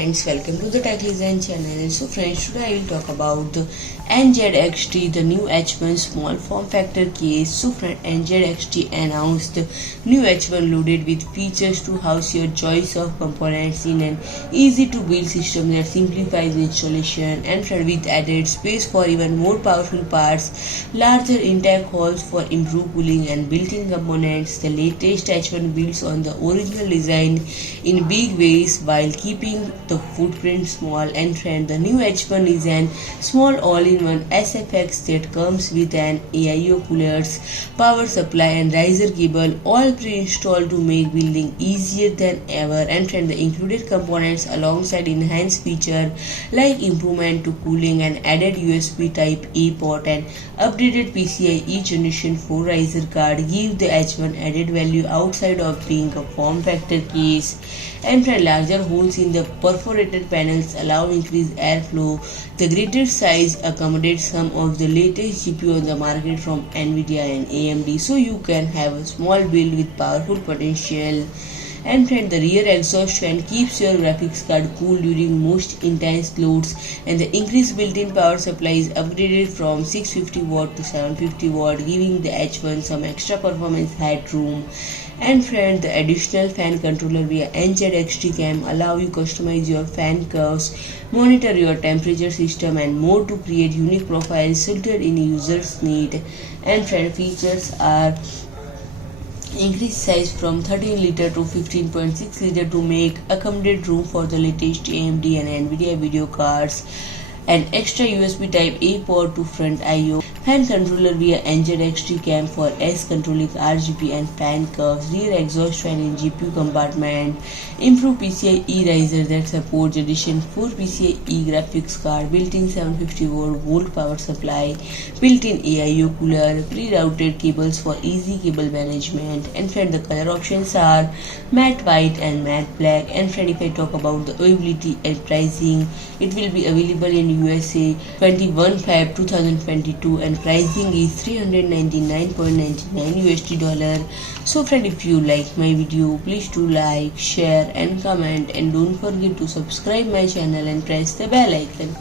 friends, welcome to the Tech Design channel. So friends, today I will talk about the NZXT, the new H1 small form factor case. So friend, NZXT announced the new H1 loaded with features to house your choice of components in an easy to build system that simplifies installation, and friend, with added space for even more powerful parts, larger intake holes for improved cooling and built-in components. The latest H1 builds on the original design in big ways while keeping the footprint small, and friend, the new H1 is an small all-in-one SFX that comes with an AIO coolers, power supply and riser cable, all pre-installed to make building easier than ever. And friend, the included components alongside enhanced feature like improvement to cooling and added USB type A port and updated PCIe Generation 4 riser card give the H1 added value outside of being a form factor case. And friend, larger holes in the perforated panels allow increased airflow. The greater size accommodates some of the latest GPU on the market from NVIDIA and AMD, so you can have a small build with powerful potential. And friend, the rear exhaust fan keeps your graphics card cool during most intense loads, and the increased built-in power supply is upgraded from 650 watt to 750 watt, giving the H1 some extra performance headroom. And friend, the additional fan controller via NZXT CAM allow you customize your fan curves, monitor your temperature system and more to create unique profiles suited in user's need. And friend, features are increased size from 13 liter to 15.6 liter to make accommodate room for the latest AMD and NVIDIA video cards, an extra USB type A port to front I/O, fan controller via NZXT CAM for S controlling RGB and fan curves, rear exhaust fan in GPU compartment, improved PCIe riser that supports addition 4 PCIe graphics card, built-in 750 volt power supply, built-in AIO cooler, pre-routed cables for easy cable management. And friend, the color options are matte white and matte black. And friend, if I talk about the availability and pricing, it will be available in USA 21/5/2022 and pricing is $399.99 USD. So friend, if you like my video, please do like, share and comment, and don't forget to subscribe my channel and press the bell icon.